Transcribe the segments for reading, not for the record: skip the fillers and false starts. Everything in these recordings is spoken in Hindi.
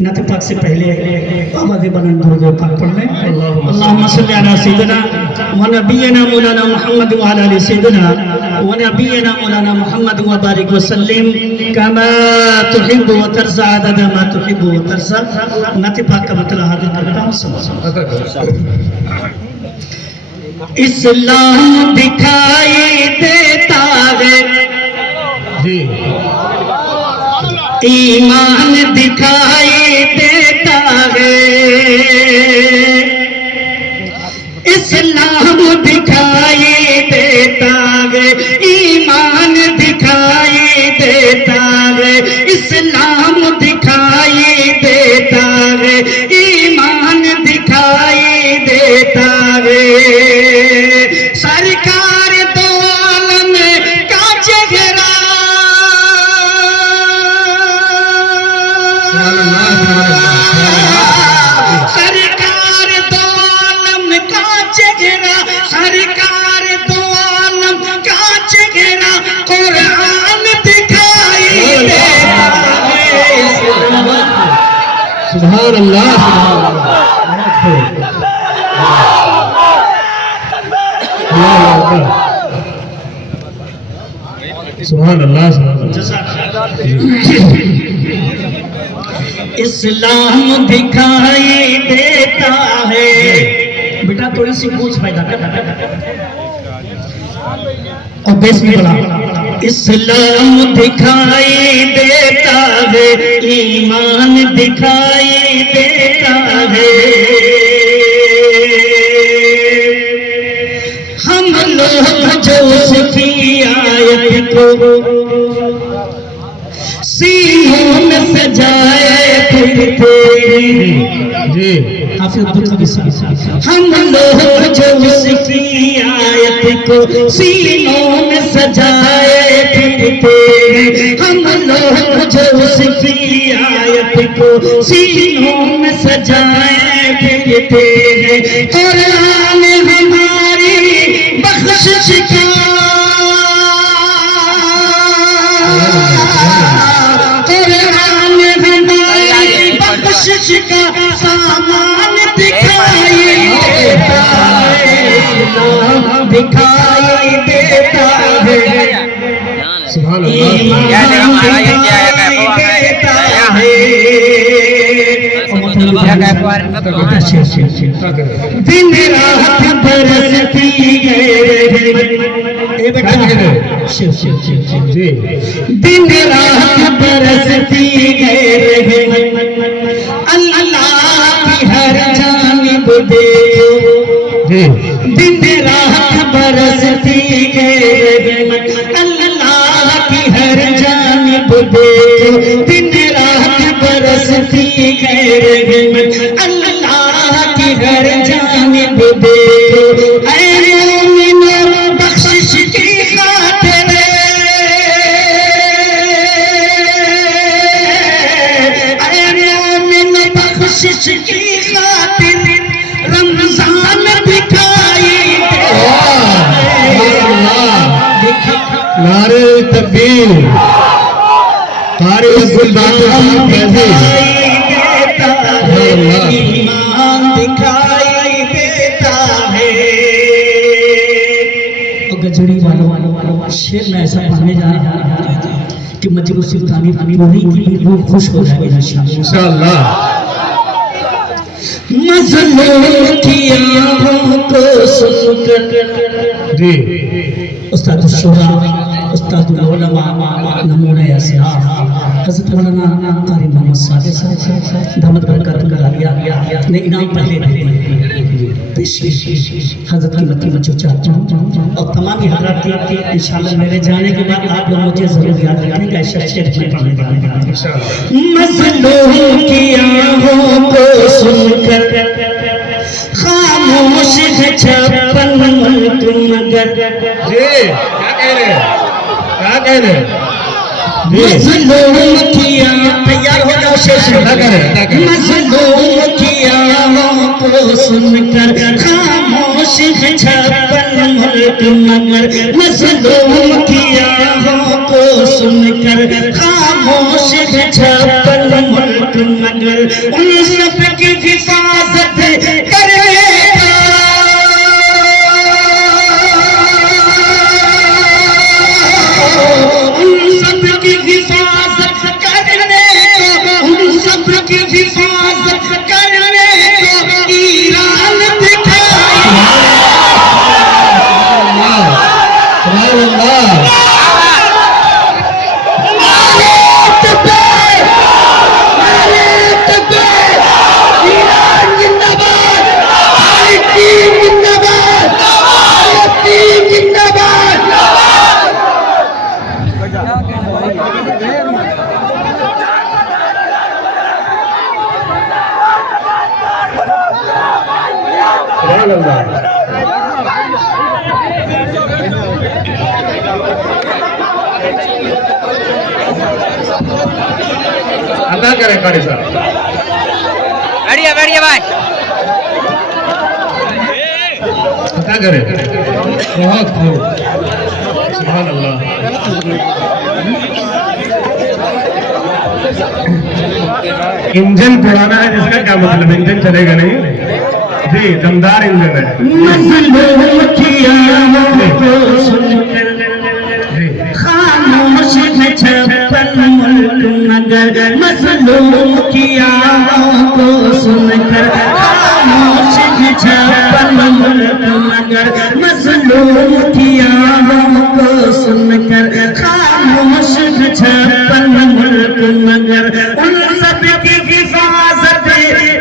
नाते पाक से पहले आवाज़ बुलंद दुरूद पाक पढ़ लें। अल्लाहुम्मा सल्ली अला सय्यिदिना व नबिय्यिना मौलाना मुहम्मद व अला आलि सय्यिदिना व नबिय्यिना मौलाना मुहम्मद व बारिक व सल्लिम कमा तुहिब्बु व तरज़ा अदद मा तुहिब्बु व तरज़ा। नाते पाक का मतलब हाजिर करता हूँ। इस्लाम दिखाई देता है जी, ईमान दिखाई देता है, इस्लाम दिखाई देता है, ईमान दिखाई देता है, इस्लाम दिखाई देता है, ईमान दिखाई देता है। सरकार दो आलम का चेहरा, सरकार दो आलम का चेहरा, सरकार दो आलम का चेहरा कुरान दिखाई देता है। सुभान अल्लाह, सुभान अल्लाह। इस्लाम दिखाई देता है। बेटा थोड़ी सी पूछ पैदा कर और बेस में बड़ा। इस्लाम दिखाई देता है, ईमान दिखाई देता है। हम लोग जो उसकी आयत को सीनों में सजाए फिरते जी, हम लोग जो उसकी आयत को सीनों में सजाए फिरते, हम लोग जो उसकी आयत को सीनों में सजाए फिरते हैं। कुरान हमारी बख्शिश का, बख्शिश का सामान दिखाई देता है, दिखाई देता है। ईमान दिखाई देता है। दिन रात बरसती है, दिन रात बरसती है, अल्लाह की हर जानिब देखो, दिन रात बरसती है, अल्लाह की हर जानिब देखो, दिन रात बरसती है, अल्लाह की हर जानिब देखो। ऐ मोमिनो बख्शिश की खातिर, बख्शिश की खातिर रमजान दिखाई देता है। नारे तकबीर, ईमान दिखाई देता है। और गजड़ी वालों शेर में ऐसा पढ़ने जा रहा है कि मजबूत सुल्तानी पूरी की रूह खुश हो जाएगी इंशाअल्लाह। मज़लूम की आहों को सुनकर जी, उस्ताद शुरा, उस्ताद उलमा, नमूने असहाब हज़रत मौलाना कारी मोहम्मद सादिक साहब दामद बरकतुहुल आलिया ने इनाम पहले दे दिए। हज़रत की मत्ती में जो चाहता हूँ और तमाम हज़रात की इंशाअल्लाह मेरे जाने के बाद आप लोग मुझे ज़रूर याद रखेंगे। ऐसा शेर में पढ़ने वाले मज़लूम की आहों को सुनकर खामोश है छप्पन मुल्क मगर जी, क्या कह रहे मज़लूम की तैयार हो जाओ शेर मज़लूम की आहों को सुनकर खामोश है छप्पन मुल्क मगर मजलूम की आहों को सुनकर खामोश है छप्पन मुल्क मगर उन सब की हिफाजत करेगा उन सब की हिफाजत करने को उन सब की हिफाजत करने को ईरान अदा करें कारी साहब बढ़िया बढ़िया भाई अदा करें बहुत खूब सुभान अल्लाह इंजन पुराना है जिसका क्या मतलब इंजन चलेगा नहीं जी दमदार इंजन है खामोश है छप्पन मुल्क मगर मजलूम की आहों को सुनकर खामोश है छप्पन मुल्क मगर मजलूम की आहों को सुनकर खामोश है छप्पन मुल्क मगर उन सब की हिफाजत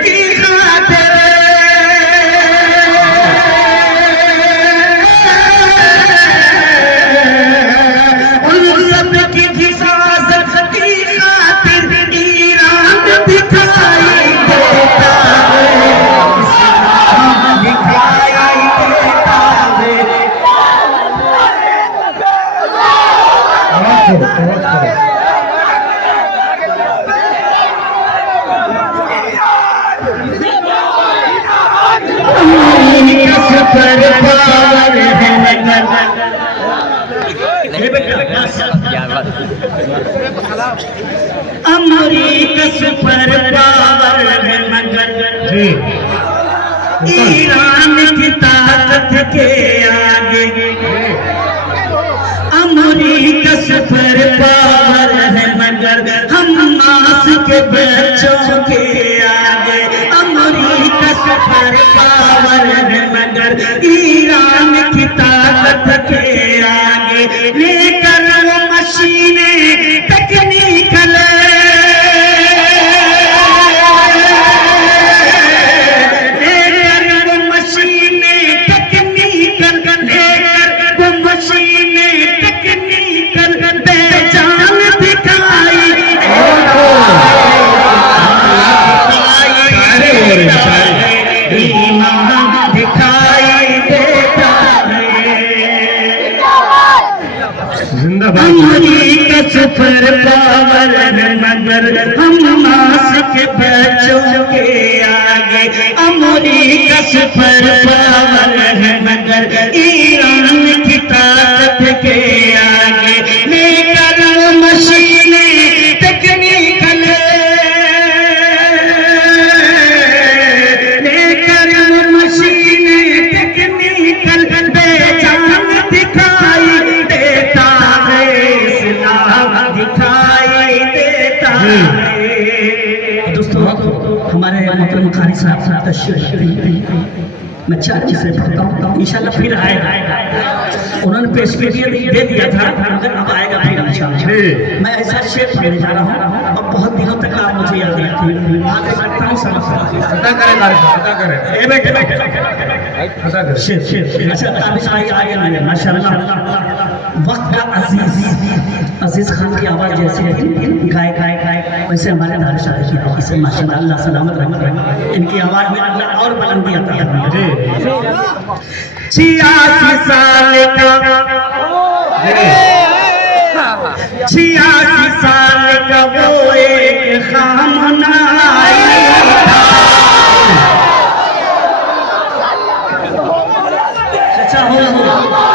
की खातिर अमरीकस पर पावर है मगर ईरान की ताकत के आगे अमरीकस पर पावर है मगर हमास के बच्चों के आगे अमरीकस पर पावर है मगर ईरान की ताकत के आगे लेकर मशीनें टेक्निकल अमरीकस पर पावर मगर हमास के बच्चों के आगे अमरीकस पर पावर है मगर ईरान की ताकत के आगे लेकर मशीनें टेक्निकल लेकर मशीनें टेक्निकल बेजान दिखाई देता दिखाई देता है। दोस्तों हमारे मोहतरम कारी साहब तशरीफ मैं चार चीजें पढ़ता हूँ इंशाल्लाह फिर आएगा उन्होंने पेश दे दिया था मगर अब आएगा फिर इंशाल्लाह मैं ऐसा शेर पढ़ने जा रहा हूँ और बहुत दिनों तक आप मुझे याद रखते हैं आगे बढ़ता हूँ समझता अदा करें अदा करें शेर अच्छा ताबिश भाई आगे मिले माशाल्लाह वक्त का अजीज खान की आवाज जैसे गाय गाय गाय वैसे हमारे नारे शाह की आवाज से माशाल्लाह अल्लाह सलामत रहमत इनकी आवाज में अल्लाह और बुलंदी अता फरमाए 86 साल का 86 साल का वो एक खामनाई अच्छा हो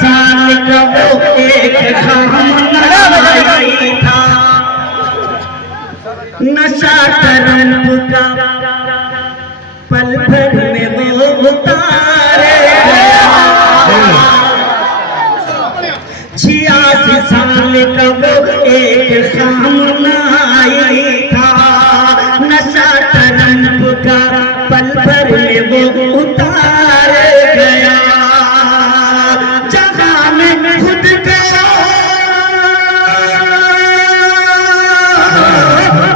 साल का वो एक खामनाई था, नशा तरंग का पल भर में वो उतारे गया। 86 साल का वो एक खामनाई था, नशा तरंग का पल भर में वो उतारे गया। जहां में खुद को,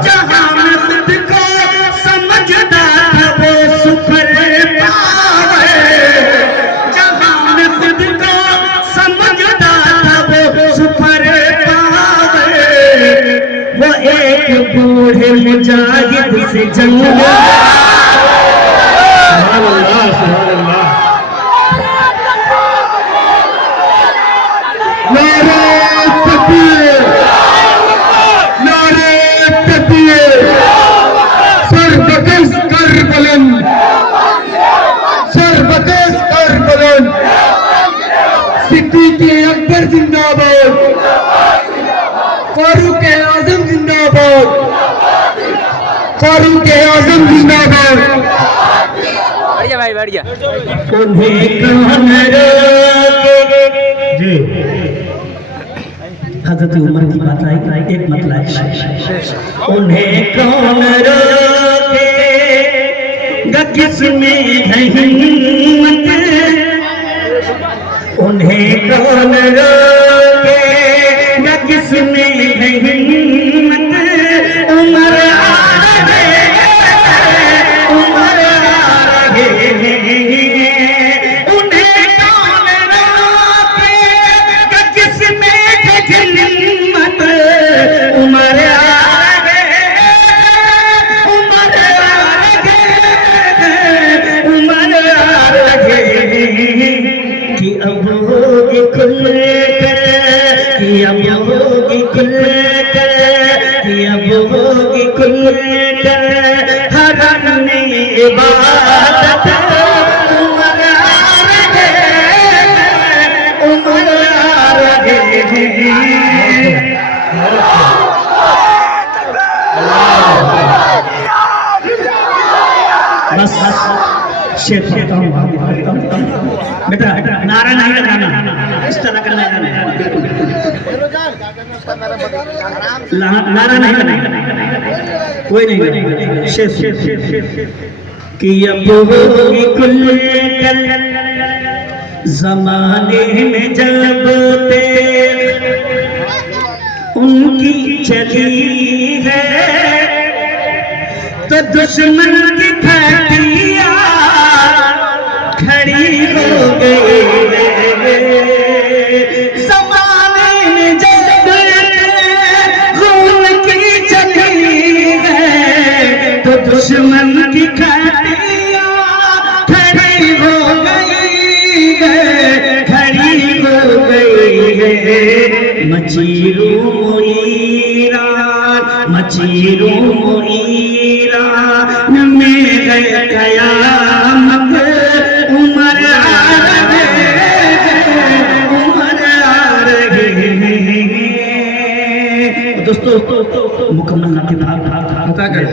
जहां में खुद को समझता था वो सुपर पावर, जहां में खुद को समझता था वो सुपर पावर, वो एक बूढ़े मुजाहिद से जंग अकबर जिंदाबाद, फारूक आजम जिंदाबाद, फारूक आजम जिंदाबाद। बढ़िया भाई बढ़िया। जी हजरत उमर की बात आई, एक मतला है, उन्हें कौन रोकेगा किसमें है हिम्मत, उन्हें कौन रोकेगा किसमें है हिम्मत, उमर आ रहे, उमर आ रहे, उन्हें कौन रोकेगा किसमें है हिम्मत, उमर आ रहे, उमर आ रहे, उमर आ रहे, कि अब होगी खुलकर, कि अब होगी खुलकर, कि अब होगी खुलकर हर अपनी इबादत, उमर आ रहे, उमर आ रहे। बस शेर पढ़ता हूँ बेटा, नारा नहीं लगाना, इस तरह का नारा नहीं लगाना, कोई नहीं। शेर कि अब होगी खुलकर जमाने में जब उनकी चली है, तो दुश्मन की फटिया खड़ी हो गई है। ज़माने में जब खून की चली है, तो दुश्मन की फटिया खड़ी हो गई है, खड़ी हो गई है। मचीरू ईरान, मचीरू ईरान में कयामत, उमर आ रहे, उमर आ रहे। दोस्तों मुकम्मल नाते बता कर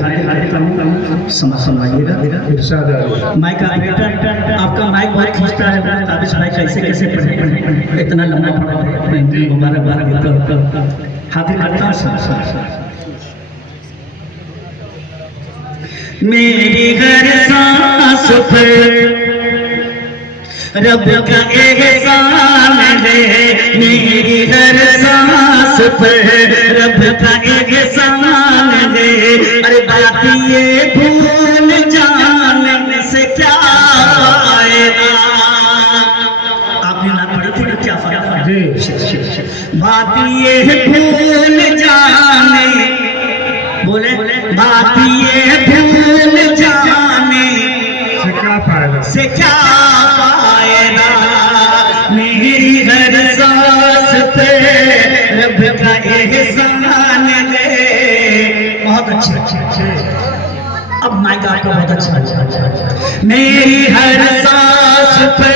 समझिएगा। माइक आपका माइक बहुत खींचता है, ताबिश भाई कैसे कैसे पढ़े, इतना लंबा पढ़ा, मुबारकबाद देता हूँ, हाथ करता हूँ। मेरी हर सांस पर रब का एहसान है, मेरी हर सांस पर रब का एहसान है। अरे बात ये भूल जाने से क्या फायदा, आपने ना पढ़ी थी क्या फायदा जी। बात ये भूल जाने, बोले बात ये भूल जाने से क्या फायदा, से क्या फायदा। मेरी हर सांस पे रब का एहसान ले। बहुत अच्छा, अब माइक आपका बहुत अच्छा। मेरी हर सांस पे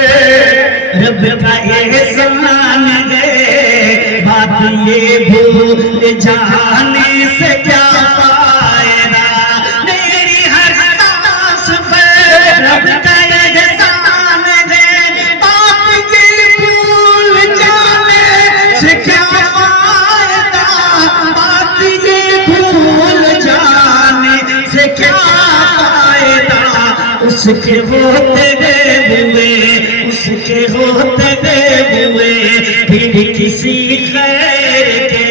रब का एहसान है, बात ये भूल जाने से क्या फायदा, मेरी हर सांस पे रब का एहसान है, बात ये भूल जाने से क्या फायदा, बात ये भूल जाने से क्या फायदा, उसके होते हुए, उसके होते हुए फिर किसी खैर के,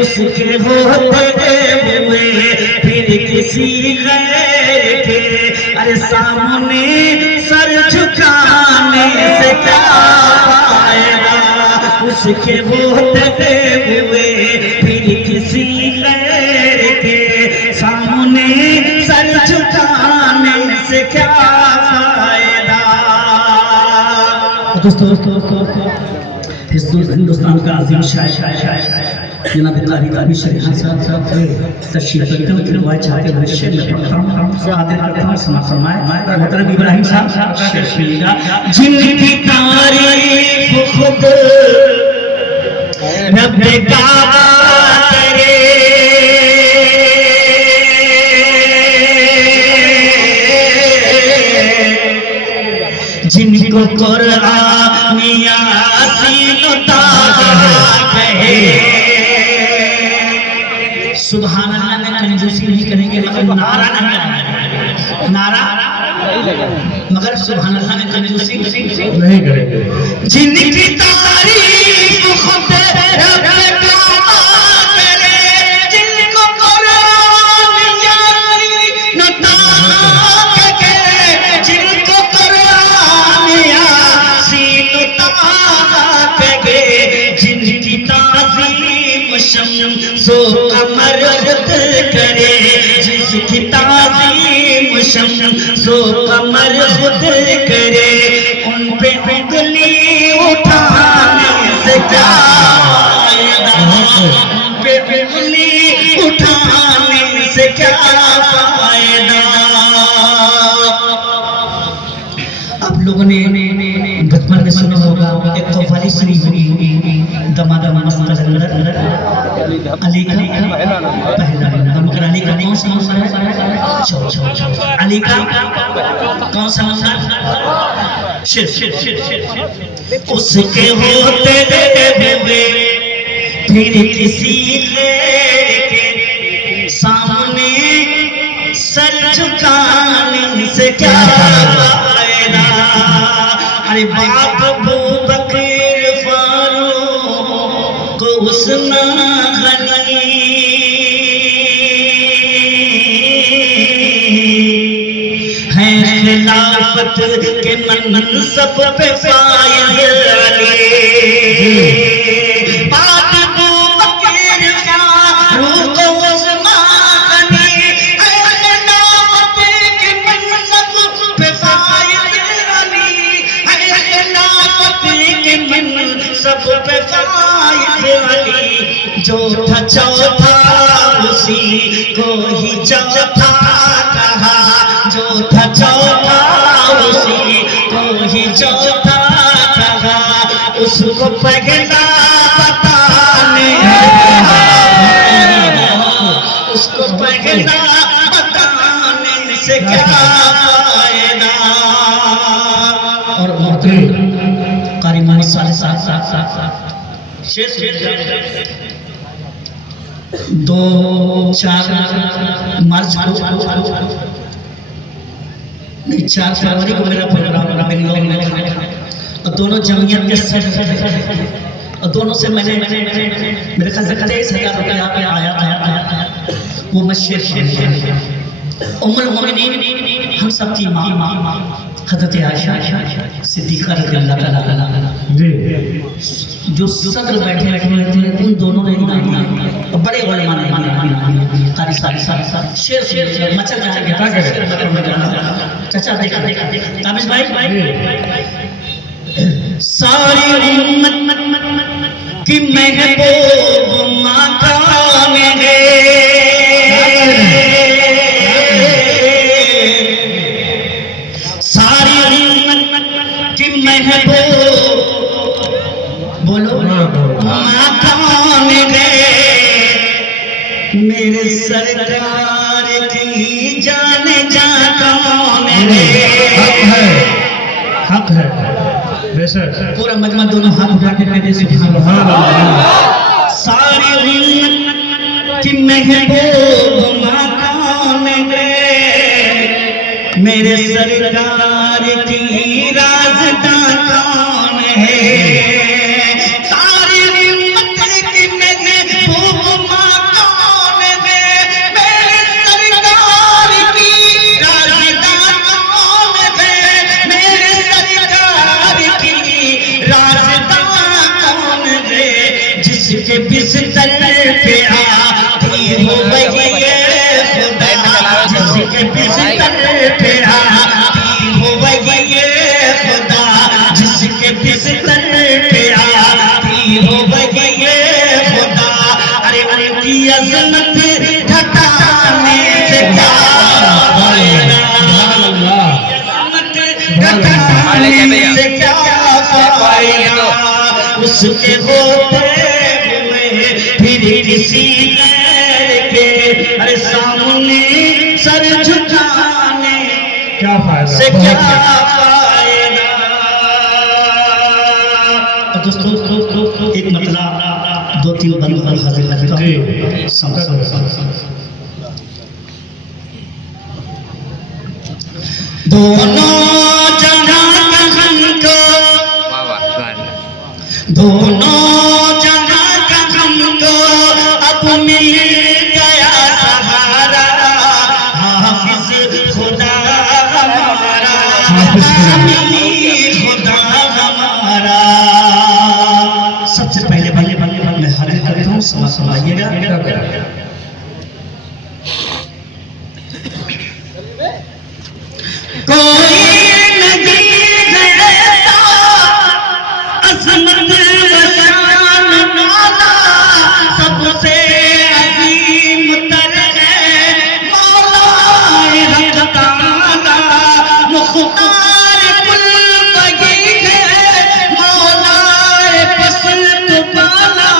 उसके होते हुए फिर किसी खैर के, अरे सामने सर झुकाने से क्या फायदा, उसके होते हुए फिर किसी खैर के, सामने सर झुकाने से क्या फायदा। दोस्तों हिंदुस्तान का अजीम शायर जनाब कारी ताबी शरीफ साहब तशरीफ रखते हैं, दुआ चाहते हुए शेर में पढ़ता हूँ, आदर करता हूँ, समाप्त फरमाए। मोहतरम इब्राहिम साहब शेर सुनिएगा। जिनकी तारीफ खुद रब का करे, जिनको कुरान यासीन कहे, सुभान अल्लाह में कंजूसी नहीं करेंगे, मगर नारा नहीं लगाएंगे, नारा मगर सुभान अल्लाह में कंजूसी नहीं करेंगे। जिनकी तारीफ खुद रब का करे, जिनको कुरान यासीन कहे, जिनको कुरान यासीन कहे, जिनकी ताज़ीम शम्सो कमर खुद करे, जिसकी ताज़ीम शम्सो कमर खुद करे, उन पे उंगली उठाने से क्या फायदा, उन पे उंगली उठाने से क्या फायदा। आप लोगों ने बचपन में सुना होगा एक कव्वाली सुनी होगी, दमादम मस्त अंदर अली का पहला नंबर, मगर अली का कौन सा नंबर है? अली का कौन सा नंबर? शेर उसके होते हुए फिर किसी के सामने सर झुकाने से क्या फायदा, अरे बाप अबू बकर फारूक को उस्मान गनी है, खिलाफत के मनसब पे फाइज अली, बाप अबू बकर फारूक को उस्मान गनी है, खिलाफत के मनसब पे फाइज अली, है खिलाफत के मनसब पे फाइज अली, जो था चौथा उसी को ही चौथा कहा, जो था चौथा उसी को ही चौथा कहा, उसको पहला बताने, उसको पहला बताने से क्या फायदा। और मोहतरम कारी मानी साहब दो चार मार्च को नहीं 4 फरवरी को मेरा प्रोग्राम बेंगलोर में था, और दोनों जमयत के सर, और दोनों से मैंने मेरे ख्याल से 23,000 रुपया आया। वो मैं शेर उम्मुल मोमिनीन हम सब की माँ हज़रत आयशा सिद्दीक़ा रज़ियल्लाहु ताला जी, जो सदर बैठे थे उन दोनों ने और बड़े उलमा ने कारी सारी शेर मचल जाएगा। चाचा देखा काबिज भाई, सारी उम्मत की महबूब माकाम है, सारी उम्मत की महबूब बोलो माँ कौन गए मेरे सरकार की जान जा कौन गए। हक है बेशक। पूरा मजमा दोनों हाथ उठा के कहते सुभान अल्लाह। सारी उम्मत की महबूब माँ कौन गए मेरे सरकार की राज़दां कौन है। सारी उम्मत की महबूब माँ कौन है मेरे सरकार की राज़दां कौन है मेरे सरकार की राज़दां कौन है। जिसके बिस्तर पे आती हो वही खुदा जिसके बिस्तर पे आती हो वही खुदा जिसके बिस्तर पे आती हो वही खुदा। अरे उनकी अज़मत घटाने से क्या फायदा अज़मत घटाने से क्या फायदा उसके होते हुए फिर किसी के अरे सामने सर झुकाने क्या फायदा से क्या फायदा। और दोस्तों एक मतलब दो तीन बंद और हाजिर करता हूँ समझ दोनों जहां हमको वाह वाह सुभान अल्लाह। दोनों जहां का हमको अब मिल गया सहारा हाफिज खुदा हमारा हाफिज खुदा हमारा। सबसे पहले मैं हाजिर करता हूँ समझिएगा। कोई नहीं रहता अज़मत शान वाला सबसे अजीम तर है मौला हक ताला मुख्तार कुल वही है मौला पसंद वाला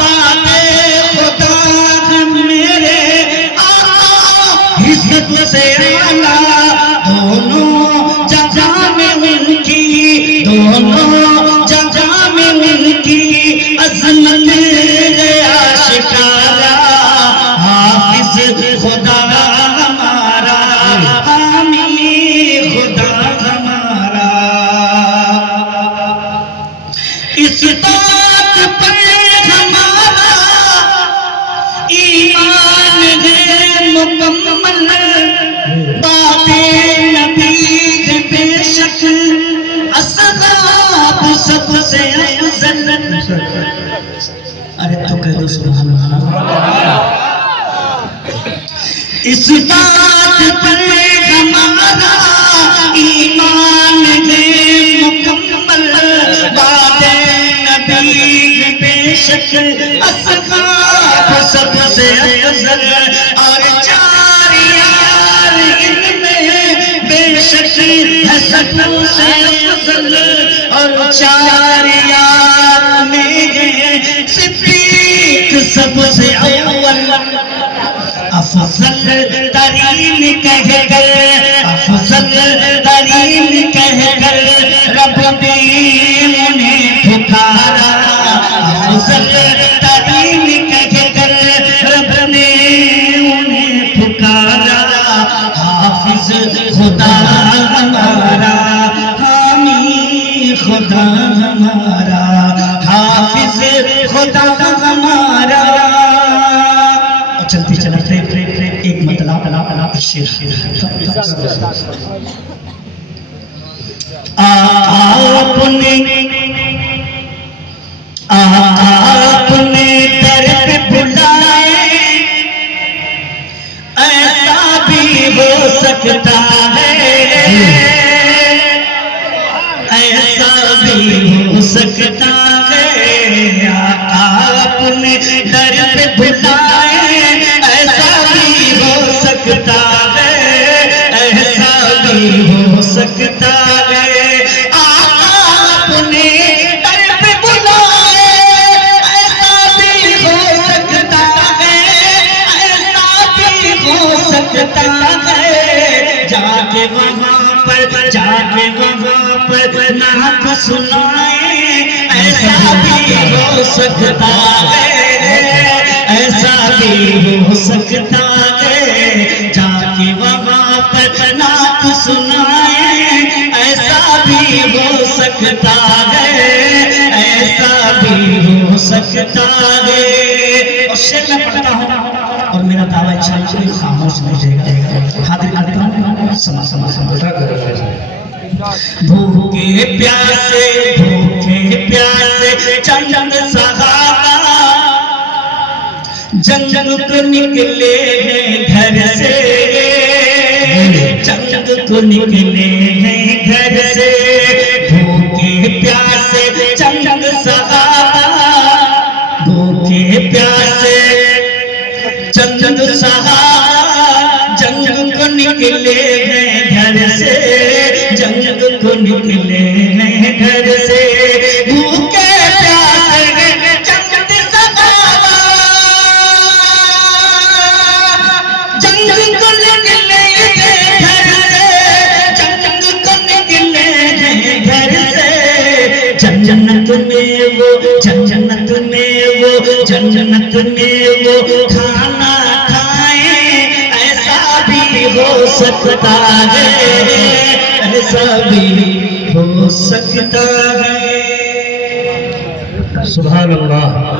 बातें खुदा मेरे आका हिस्सत से आला। दोनों जगह में उनकी दोनों जगह में उनकी अज़मत गया शिकारा हाफिज खुदा हमारा हामी खुदा हमारा। इस बात पर हमारा ईमान है मुकम्मल बातें नबी बेशक असबाब सबसे अफजल। अरे तो कह दो सुभान अल्लाह। इस बात पर हमारा ईमान है मुकम्मल बातें नबी बेशक असबाब सबसे अफजल। और चार यार इनमें बेशक है सबसे अफजल और चार यार में है सिद्दीक सबसे अव्वल। अफजल तरीन कहकर अफजल तरीन कहकर रब ने उन्हें पुकारा। अफजल तरीन कहकर रब ने उन्हें पुकारा हाफिज खुदा हमारा हामी खुदा हमारा हाफिज खुदा हमारा। चलते चलते एक मतलब शेर आपने दर पे बुलाए ऐसा भी हो सकता है ऐसा भी हो सकता है। आपने दर पे बुलाए ऐसा भी हो सकता है ऐसा भी हो सकता है। आपने दर पे बुलाए जाके वहाँ पर नात सुनाए, ऐसा भी हो सकता है, ऐसा भी हो सकता है। जाके वहाँ पर नात सुनाए, ऐसा भी हो सकता है, ऐसा भी हो सकता है। और शेर मैं पढ़ता हूँ और मेरा दावा अच्छा कोई खामोश नहीं रहेगा। हाजिर करता हूँ, समा भूखे प्यासे चंद सहाबा जंग को निकले हैं घर से, जंग को निकले हैं घर से। भूखे प्यासे चंद सहाबा, भूखे प्यासे चंद सहाबा जंग को निकले हैं घर से, जंग को निकले हैं घर से। भूखे प्यासे चंद सहाबा जंग को निकले हैं घर से, जंग को निकले हैं घर से। जन्नत में वो, जन्नत में वो, जन्नत में वो खाना खाए, ऐसा भी हो सकता है, ऐसा भी हो सकता है। सुभान अल्लाह।